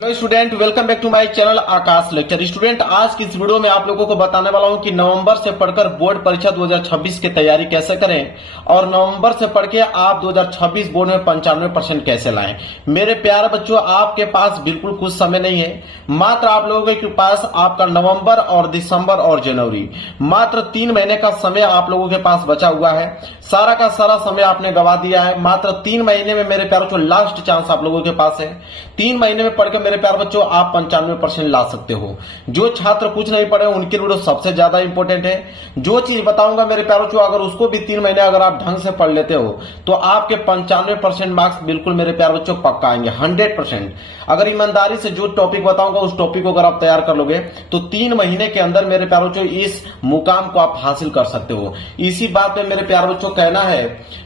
Hello student, welcome back to my channel Akash lecture. Student, आज की इस वीडियो में आप लोगों को बताने वाला हूं कि नवंबर से पढ़कर बोर्ड परीक्षा 2026 की तैयारी कैसे करें और नवंबर से पढ़ के आप 2026 बोर्ड में 95% कैसे लाएं। मेरे प्यारे बच्चों, आपके पास बिल्कुल कुछ समय नहीं है। मात्र आप लोगों के पास आपका नवंबर और दिसंबर और जनवरी, मात्र 3 महीने का समय आप लोगों के पास बचा हुआ है। सारा का सारा समय आपने गवा दिया है। मात्र 3 महीने में मेरे प्यारे बच्चों लास्ट चांस आप लोगों के पास है। 3 महीने में पढ़कर मेरे प्यारे बच्चों आप 95% ला सकते हो। जो छात्र कुछ नहीं पढ़े उनके लिए सबसे ज्यादा इंपॉर्टेंट है। जो चीज बताऊंगा मेरे प्यारे बच्चों, अगर उसको भी 3 महीने अगर आप ढंग से पढ़ लेते हो तो आपके 95% मार्क्स बिल्कुल मेरे प्यारे बच्चों पक्का आएंगे, 100%। अगर ईमानदारी से जो टॉपिक बताऊंगा उस टॉपिक को अगर आप तैयार कर लोगे तो 3 महीने के अंदर मेरे प्यारे बच्चों इस मुकाम को आप हासिल कर सकते हो। इसी बात पे मेरे प्यारे बच्चों कहना है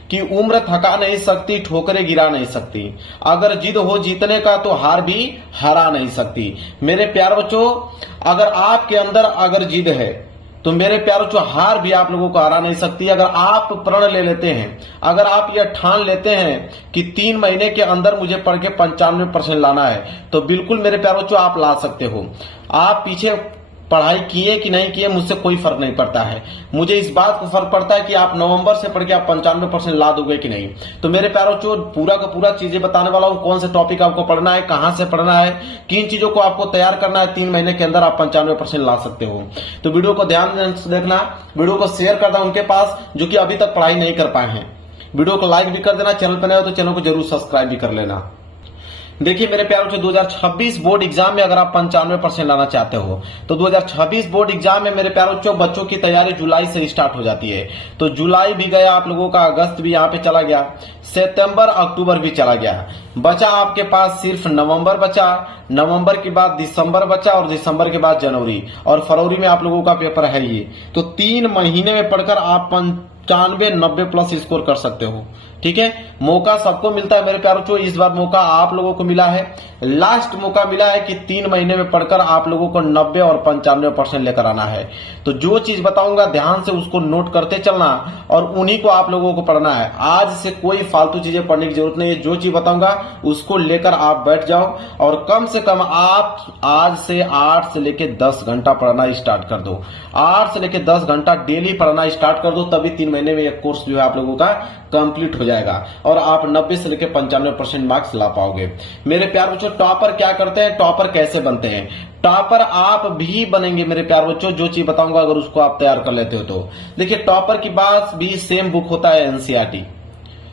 कि उम्र थका नहीं सकती, ठोकरें गिरा नहीं सकती। अगर जिद हो जीतने का तो हार भी हरा नहीं सकती। मेरे प्यारे बच्चों, अगर आपके अंदर अगर जिद है तो मेरे प्यारे बच्चों हार भी आप लोगों को हरा नहीं सकती। अगर आप प्रण ले लेते हैं, अगर आप यह ठान लेते हैं कि 3 महीने के अंदर मुझे पढ़ के 95% लाना है तो बिल्कुल मेरे प्यारे बच्चों आप ला सकते हो। आप पीछे पढ़ाई किए कि नहीं किए मुझसे कोई फर्क नहीं पड़ता है। मुझे इस बात को फर्क पड़ता है कि आप नवंबर से पढ़ के आप 95% ला दोगे कि नहीं। तो मेरे प्यारों बच्चों पूरा का पूरा चीजें बताने वाला हूं, कौन से टॉपिक आपको पढ़ना है, कहां से पढ़ना है, किन चीजों को आपको तैयार करना है। 3 महीने के अंदर आप 95% ला सकते हो। तो वीडियो को ध्यान से देखना, वीडियो को शेयर करना उनके पास जो कि अभी तक पढ़ाई नहीं कर पाए हैं। वीडियो को लाइक भी कर देना, चैनल पर नए हो तो चैनल को जरूर सब्सक्राइब भी कर लेना। देखिए मेरे प्यारे बच्चों, 2026 बोर्ड एग्जाम में अगर आप 95% लाना चाहते हो तो 2026 बोर्ड एग्जाम में मेरे प्यारे बच्चों की तैयारी जुलाई से स्टार्ट हो जाती है। तो जुलाई भी गया आप लोगों का, अगस्त भी यहाँ पे चला गया, सितंबर अक्टूबर भी चला गया। बचा आपके पास सिर्फ नवंबर बचा, नवंबर के बाद दिसंबर बचा और दिसंबर के बाद जनवरी और फरवरी में आप लोगों का पेपर है ये। तो 3 महीने में पढ़कर आप 95-90 प्लस स्कोर कर सकते हो। ठीक है, मौका सबको मिलता है मेरे प्यारे बच्चों, इस बार मौका आप लोगों को मिला है। लास्ट मौका मिला है कि 3 महीने में पढ़कर आप लोगों को 90 और 95% लेकर आना है। तो जो चीज बताऊंगा ध्यान से उसको नोट करते चलना और उन्हीं को आप लोगों को पढ़ना है। आज से कोई फालतू चीजें पढ़ने की जरूरत नहीं है। जो चीज बताऊंगा उसको लेकर आप बैठ जाओ और कम से कम आप आज से 8 से लेकर 10 घंटा पढ़ना स्टार्ट कर दो। 8 से लेकर 10 घंटा डेली पढ़ना स्टार्ट कर दो, तभी 3 महीने में एक कोर्स जो है आप लोगों का कंप्लीट हो जाएगा और आप 90 से लेकर 95% मार्क्स ला पाओगे। मेरे प्यार बच्चों, टॉपर क्या करते हैं, टॉपर कैसे बनते हैं, टॉपर आप भी बनेंगे मेरे प्यार बच्चों। जो चीज बताऊंगा अगर उसको आप तैयार कर लेते हो तो देखिए, टॉपर के पास भी सेम बुक होता है एनसीईआरटी,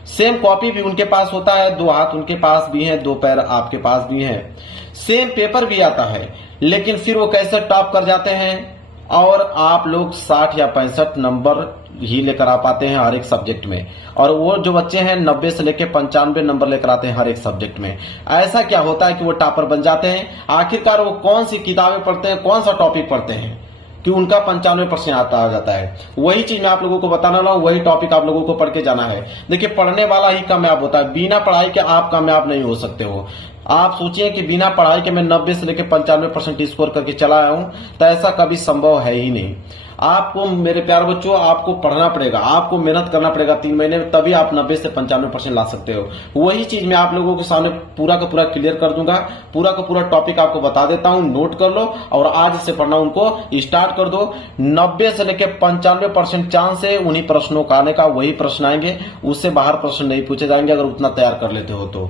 सेम कॉपी भी उनके पास होता है, 2 हाथ उनके पास भी हैं, 2 पैर आपके पास भी हैं, सेम पेपर भी आता है। लेकिन फिर वो कैसे टॉप कर जाते हैं और आप लोग 60 या 65 नंबर ही लेकर आ पाते हैं हर एक सब्जेक्ट में, और वो जो बच्चे हैं 90 से लेकर 95 नंबर लेकर आते हैं हर एक सब्जेक्ट में। ऐसा क्या होता है कि वो टॉपर बन जाते हैं? आखिरकार वो कौन सी किताबें पढ़ते हैं, कौन सा टॉपिक पढ़ते हैं कि उनका 95% आ जाता है। वही चीज मैं आप लोगों को बताने वाला हूं, वही टॉपिक आप लोगों को पढ़ के जाना है। देखिए, पढ़ने वाला ही कामयाब होता है, बिना पढ़ाई के आप कामयाब नहीं हो सकते हो। आप सोचिए कि बिना पढ़ाई के मैं 90 से लेकर 95% स्कोर करके चला आया हूं, तो ऐसा कभी संभव है ही नहीं। आपको मेरे प्यारे बच्चों आपको पढ़ना पड़ेगा, आपको मेहनत करना पड़ेगा 3 महीने में, तभी आप 90 से 95% ला सकते हो। वही चीज मैं आप लोगों के सामने पूरा का पूरा क्लियर कर दूंगा, पूरा का पूरा टॉपिक आपको बता देता हूं, नोट कर लो और आज से पढ़ना उनको स्टार्ट कर दो। 90 से लेकर 95% चांस है उन्हीं प्रश्नों का आने का, वही प्रश्न आएंगे, उससे बाहर प्रश्न नहीं पूछे जाएंगे अगर उतना तैयार कर लेते हो तो।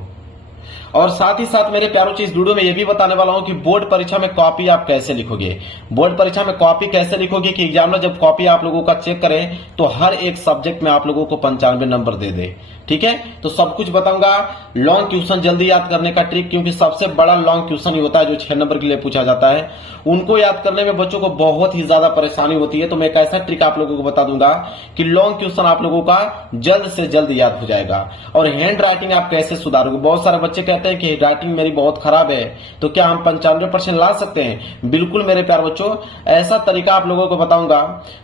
और साथ ही साथ मेरे प्यारों इस वीडियो में ये भी बताने वाला हूं कि बोर्ड परीक्षा में कॉपी आप कैसे लिखोगे। बोर्ड परीक्षा में कॉपी कैसे लिखोगे कि एग्जामिनर जब कॉपी आप लोगों का चेक करे तो हर एक सब्जेक्ट में आप लोगों को 95 नंबर दे दे। ठीक है, तो सब कुछ बताऊंगा। लॉन्ग क्वेश्चन जल्दी याद करने का ट्रिक, क्योंकि सबसे बड़ा लॉन्ग क्वेश्चन ही होता है जो 6 नंबर के लिए पूछा जाता है। उनको याद करने में बच्चों को बहुत ही ज्यादा परेशानी होती है। तो मैं एक ऐसा ट्रिक आप लोगों को बता दूंगा कि लॉन्ग क्वेश्चन आप लोगों का जल्द से जल्द याद हो जाएगा। और हैंड राइटिंग आप कैसे सुधारोगे? बहुत सारे बच्चे कहते हैं कि राइटिंग मेरी बहुत खराब है, तो क्या हम 95% ला सकते हैं? बिल्कुल मेरे प्यारे बच्चों, ऐसा तरीका आप लोगों को बताऊंगा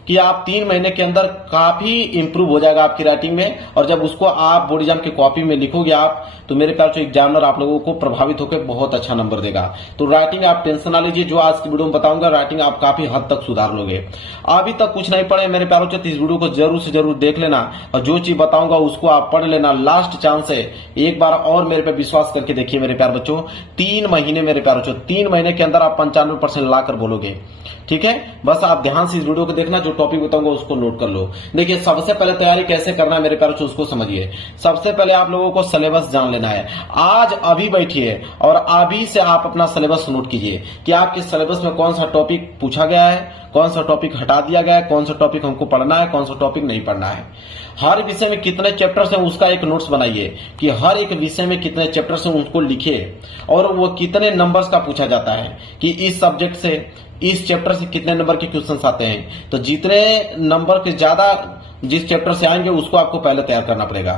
कि आप 3 महीने के अंदर काफी इंप्रूव हो जाएगा आपकी राइटिंग में। और जब उसको आप बोर्ड एग्जाम की कॉपी में लिखोगे आप, तो मेरे प्यारे बच्चों एग्जामिनर आप लोगों को प्रभावित होकर बहुत अच्छा नंबर देगा। तो राइटिंग आप टेंशन ना लीजिए, जो आज की वीडियो में बताऊंगा राइटिंग आप काफी हद तक सुधार लोगे। अभी तक कुछ नहीं पढ़े मेरे प्यारे बच्चों, इस वीडियो को जरूर से जरूर देख लेना और जो चीज बताऊंगा उसको आप पढ़ लेना। लास्ट चांस है, एक बार और मेरे पे विश्वास करके करके देखिए मेरे प्यार बच्चों, 3 महीने मेरे प्यार बच्चों, 3 महीने के अंदर आप 95% लाकर बोलोगे। ठीक है, बस आप ध्यान से इस वीडियो को देखना, जो टॉपिक बताऊंगा उसको नोट कर लो। देखिए सबसे पहले तैयारी कैसे करना है मेरे प्यार बच्चों उसको समझिए। सबसे पहले आप लोगों को सिलेबस जान लेना है। आज अभी बैठिए और अभी से आप अपना सिलेबस नोट कीजिए कि आपके सिलेबस में कौन सा टॉपिक पूछा गया है, कौन सा टॉपिक हटा दिया गया है, कौन सा टॉपिक हमको पढ़ना है, कौन सा टॉपिक नहीं पढ़ना है। हर विषय में कितने चैप्टर्स हैं उसका एक नोट्स बनाइए कि हर एक विषय में कितने चैप्टर्स हैं उसको लिखिए, और वो कितने नंबर्स का पूछा जाता है कि इस सब्जेक्ट से, इस चैप्टर से कितने नंबर के क्वेश्चंस आते हैं। तो जितने नंबर के ज्यादा जिस चैप्टर से आएंगे उसको आपको पहले तैयार करना पड़ेगा।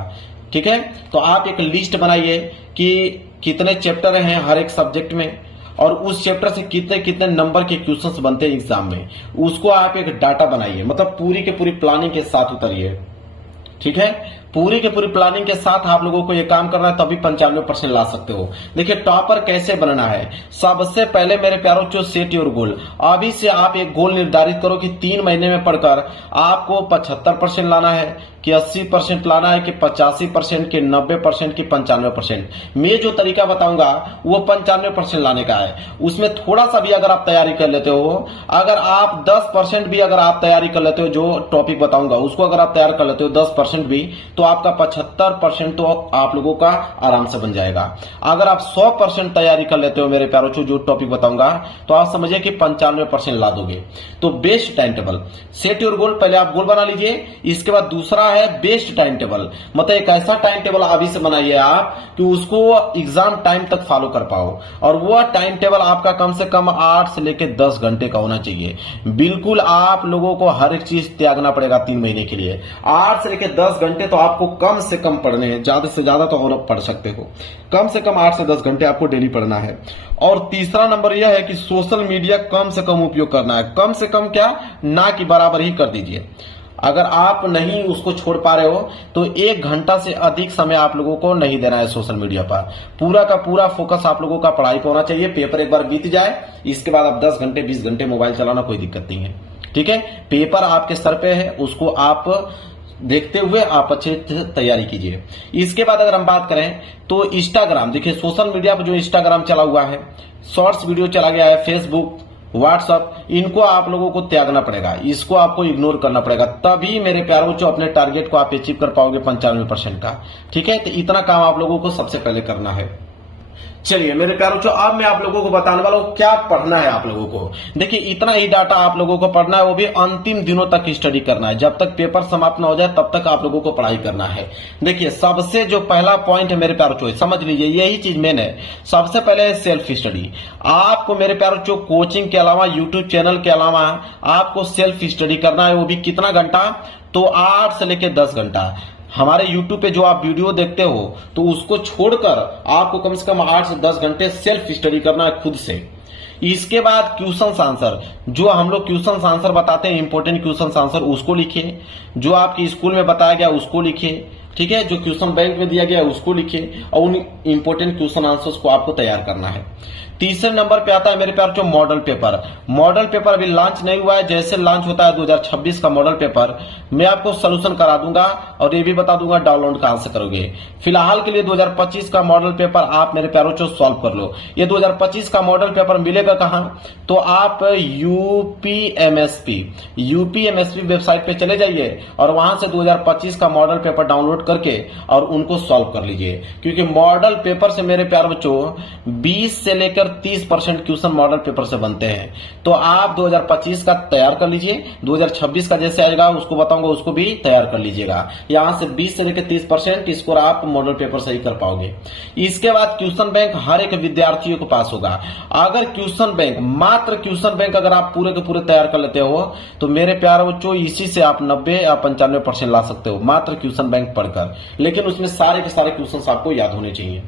ठीक है, तो आप एक लिस्ट बनाइए कि कितने चैप्टर हैं हर एक सब्जेक्ट में, और उस चैप्टर से कितने कितने नंबर के क्वेश्चंस बनते हैं एग्जाम में, उसको आप एक डाटा बनाइए। मतलब पूरी के पूरी प्लानिंग के साथ उतरिए। ठीक है, पूरी के पूरी प्लानिंग के साथ आप लोगों को ये काम करना है, तभी 95% ला सकते हो। देखिए टॉपर कैसे बनना है। सबसे पहले मेरे प्यारों जो सेट योर गोल, अभी से आप एक गोल निर्धारित करो कि 3 महीने में पढ़कर आपको 75% लाना है, कि 80% लाना है, कि 85%, कि 90%, कि 95%। मैं जो तरीका बताऊंगा वो 95% लाने का है। उसमें थोड़ा सा भी अगर आप तैयारी कर लेते हो, अगर आप 10% भी अगर आप तैयारी कर लेते हो, जो टॉपिक बताऊंगा उसको अगर आप तैयार कर लेते हो 10% भी, तो आपका 75% तो आप लोगों का आराम से बन जाएगा। अगर आप 100% तैयारी कर लेते हो मेरे प्यारों, जो टॉपिक बताऊंगा, तो आप समझिए कि 95% ला दोगे। तो best time table, set your goal, पहले आप गोल बना लीजिए। इसके बाद दूसरा है बेस्ट टाइम टेबल, मतलब एक ऐसा टाइम टेबल अभी से बनाइए आप कि उसको एग्जाम टाइम तक फॉलो कर पाओ, और वो टाइम टेबल आपका कम से कम 8 से लेकर 10 घंटे का होना चाहिए। बिल्कुल आप लोगों को हर एक चीज त्यागना पड़ेगा 3 महीने के लिए। 8 से लेकर 10 घंटे तो आपको कम से कम पढ़ने हैं, ज्यादा से ज्यादा तो और पढ़ सकते हो, कम से कम 8 से 10 घंटे आपको डेली पढ़ना है। और तीसरा नंबर यह है कि सोशल मीडिया कम से कम उपयोग करना है। कम से कम क्या, ना कि बराबर ही कर दीजिए। अगर आप नहीं उसको छोड़ पा रहे हो तो 1 घंटा से अधिक समय आप लोगों को नहीं देना है सोशल मीडिया पर। पूरा का पूरा फोकस आप लोगों का पढ़ाई पर होना चाहिए। पेपर एक बार बीत जाए, इसके बाद आप 10 घंटे 20 घंटे मोबाइल चलाना कोई दिक्कत नहीं है। ठीक है, पेपर आपके सर पे है, उसको आप देखते हुए आप अच्छे तैयारी कीजिए। इसके बाद अगर हम बात करें तो इंस्टाग्राम, देखिए सोशल मीडिया पर जो इंस्टाग्राम चला हुआ है, शॉर्ट्स वीडियो चला गया है, फेसबुक, व्हाट्सएप, इनको आप लोगों को त्यागना पड़ेगा, इसको आपको इग्नोर करना पड़ेगा। तभी मेरे प्यारों जो अपने टारगेट को आप अचीव कर पाओगे 95% का। ठीक है, तो इतना काम आप लोगों को सबसे पहले करना है। चलिए मेरे प्यारों जो अब मैं आप लोगों को बताने वाला हूं क्या पढ़ना है आप लोगों को। देखिए इतना ही डाटा आप लोगों को पढ़ना है, वो भी अंतिम दिनों तक स्टडी करना है। जब तक पेपर समाप्त ना हो जाए तब तक आप लोगों को पढ़ाई करना है। देखिए सबसे जो पहला पॉइंट है मेरे प्यारों जो, समझ लीजिए यही चीज मेन है। सबसे पहले है सेल्फ स्टडी। आपको मेरे प्यारों जो कोचिंग के अलावा, यूट्यूब चैनल के अलावा आपको सेल्फ स्टडी करना है। वो भी कितना घंटा, तो 8 से लेकर 10 घंटा। हमारे YouTube पे जो आप वीडियो देखते हो तो उसको छोड़कर आपको कम से कम 8 से 10 घंटे सेल्फ स्टडी करना है खुद से। इसके बाद क्वेश्चन आंसर, जो हम लोग क्वेश्चन आंसर बताते हैं, इंपॉर्टेंट क्वेश्चन आंसर, उसको लिखिए। जो आपके स्कूल में बताया गया उसको लिखिए। ठीक है, जो क्वेश्चन बैंक में दिया गया उसको लिखिए, और उन इंपॉर्टेंट क्वेश्चन आंसर्स को आपको तैयार करना है। तीसरे नंबर पे आता है मेरे प्यार जो मॉडल पेपर। मॉडल पेपर अभी लॉन्च नहीं हुआ है, जैसे लॉन्च होता है 2026 का मॉडल पेपर मैं आपको सोल्यूशन करा दूंगा, और ये भी बता दूंगा डाउनलोड कहां से करोगे। फिलहाल के लिए 2025 का मॉडल पेपर आप मेरे प्यारों जो सॉल्व कर लो। ये 2025 का मॉडल पेपर मिलेगा कहां, तो आप यूपीएमएसपी वेबसाइट पे चले जाइए और वहां से 2025 का मॉडल पेपर डाउनलोड करके और उनको सॉल्व कर लीजिए। क्योंकि मॉडल पेपर से मेरे प्यार बच्चों 20 से लेकर 30% क्वेश्चन मॉडल पेपर से बनते हैं। तो आप 2025 का तैयार कर लीजिए, 2026 का जैसे आएगा उसको बताऊंगा उसको भी तैयार कर लीजिएगा। यहां से 20 से लेकर 30% स्कोर आप मॉडल पेपर सही कर पाओगे। इसके बाद क्वेश्चन बैंक हर एक विद्यार्थियों को पास होगा। अगर क्वेश्चन बैंक, मात्र क्वेश्चन बैंक अगर आप पूरे के पूरे तैयार कर लेते हो तो मेरे प्यारे बच्चों इसी से आप 90 या 95% ला सकते हो, मात्र क्वेश्चन बैंक पढ़कर। लेकिन उसमें सारे के सारे क्वेश्चन आपको याद होने चाहिए।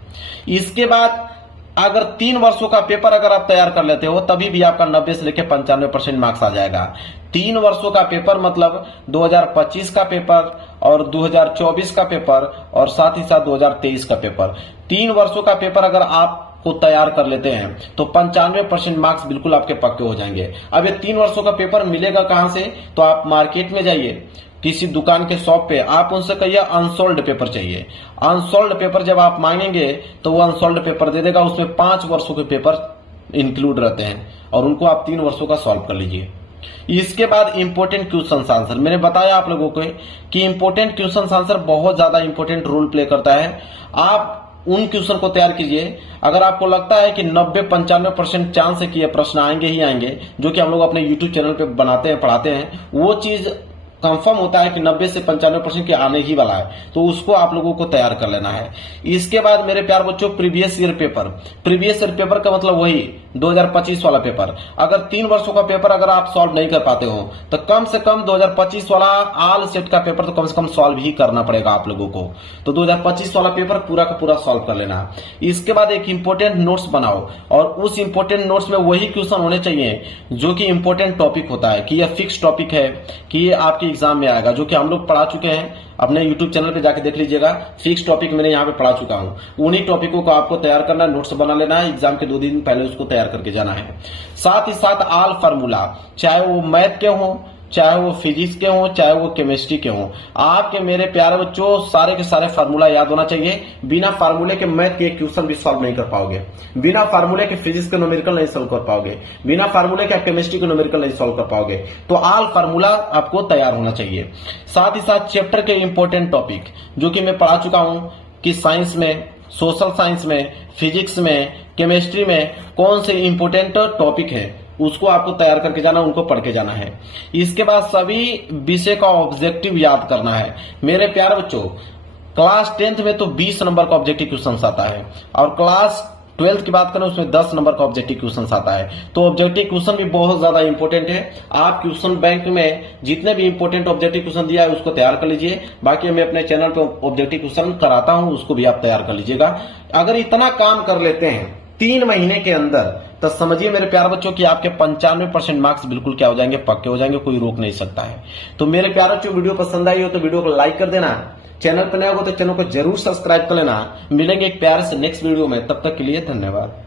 इसके बाद अगर 3 वर्षों का पेपर अगर आप तैयार कर लेते हो तभी भी आपका 90 से लेकर 95% मार्क्स आ जाएगा। 3 वर्षों का पेपर मतलब 2025 का पेपर और 2024 का पेपर और साथ ही साथ 2023 का पेपर। 3 वर्षों का पेपर अगर आप को तैयार कर लेते हैं तो 95% मार्क्स बिल्कुल आपके पक्के हो जाएंगे। अब ये 3 वर्षों का पेपर मिलेगा कहां से? तो आप मार्केट में जाइए, किसी दुकान के शॉप पे, आप उनसे कहिए अनसोल्ड पेपर चाहिए। अनसोल्ड पेपर जब आप मांगेंगे तो वो अनसोल्ड पेपर दे देगा, उसमें 5 वर्षों के पेपर इंक्लूड रहते हैं और उनको आप 3 वर्षों का सॉल्व कर लीजिए। इसके बाद इंपोर्टेंट क्वेश्चन आंसर, मैंने बताया आप लोगों को कि इंपोर्टेंट क्वेश्चन आंसर बहुत ज्यादा इंपोर्टेंट रोल प्ले करता है। आप उन क्वेश्चन को तैयार कीजिए। अगर आपको लगता है कि 90-95% चांस है कि ये प्रश्न आएंगे ही आएंगे, जो कि हम लोग अपने यूट्यूब चैनल पे बनाते हैं, पढ़ाते हैं, वो चीज कंफर्म होता है कि 90 से 95% के आने ही वाला है, तो उसको आप लोगों को तैयार कर लेना है। इसके बाद मेरे प्यार बच्चों, प्रीवियस ईयर पेपर का मतलब वही 2025 वाला पेपर। अगर 3 वर्षों का पेपर अगर आप सॉल्व नहीं कर पाते हो तो कम से कम 2025 वाला ऑल सेट का पेपर तो कम से कम सॉल्व ही करना पड़ेगा आप लोगों को। तो 2025 वाला पेपर पूरा का पूरा सॉल्व कर लेना। इसके बाद एक इंपोर्टेंट नोट्स बनाओ और उस इंपोर्टेंट नोट्स में वही क्वेश्चन होने चाहिए जो कि इंपोर्टेंट टॉपिक होता है, कि यह फिक्स टॉपिक है, कि ये आपके एग्जाम में आएगा, जो कि हम लोग पढ़ा चुके हैं। अपने YouTube चैनल पे जाके देख लीजिएगा, फिक्स टॉपिक मैंने यहाँ पे पढ़ा चुका हूँ। उन्हीं टॉपिकों को आपको तैयार करना है, नोट्स बना लेना है, एग्जाम के 2 दिन पहले उसको तैयार करके जाना है। साथ ही साथ ऑल फार्मूला, चाहे वो मैथ के हों, चाहे वो फिजिक्स के हों, चाहे वो केमिस्ट्री के हों, आपके मेरे प्यारे बच्चों सारे के सारे फार्मूला याद होना चाहिए। बिना फार्मूले के मैथ के क्वेश्चन भी सॉल्व नहीं कर पाओगे, बिना फार्मूले के फिजिक्स के न्यूमेरिकल नहीं सॉल्व कर पाओगे, बिना फार्मूले के केमिस्ट्री के न्यूमेरिकल नहीं सॉल्व कर पाओगे। तो ऑल फार्मूला आपको तैयार होना चाहिए। साथ ही साथ चैप्टर के इंपॉर्टेंट टॉपिक जो कि मैं पढ़ा चुका हूं कि साइंस में, सोशल साइंस में, फिजिक्स में, केमिस्ट्री में कौन से इंपॉर्टेंट टॉपिक है, उसको आपको तैयार करके जाना, उनको पढ़ के जाना है। इसके बाद सभी विषय का ऑब्जेक्टिव याद करना है। मेरे प्यारे बच्चों, क्लास 10th में तो 20 नंबर का ऑब्जेक्टिव क्वेश्चन आता है और क्लास 12th की बात करें उसमें 10 नंबर का ऑब्जेक्टिव क्वेश्चन आता है। तो ऑब्जेक्टिव क्वेश्चन भी बहुत ज्यादा इंपॉर्टेंट है। आप क्वेश्चन बैंक में जितने भी इंपॉर्टेंट ऑब्जेक्टिव क्वेश्चन दिया है उसको तैयार कर लीजिए। बाकी मैं अपने चैनल पे ऑब्जेक्टिव क्वेश्चन कराता हूं, उसको भी आप तैयार कर लीजिएगा। अगर इतना काम कर लेते हैं 3 महीने के अंदर, तो समझिए मेरे प्यारे बच्चों कि आपके 95% मार्क्स बिल्कुल क्या हो जाएंगे, पक्के हो जाएंगे, कोई रोक नहीं सकता है। तो मेरे प्यारे बच्चों, वीडियो पसंद आई हो तो वीडियो को लाइक कर देना, चैनल पर नया हो तो चैनल को जरूर सब्सक्राइब कर लेना। मिलेंगे एक प्यारे से नेक्स्ट वीडियो में, तब तक के लिए धन्यवाद।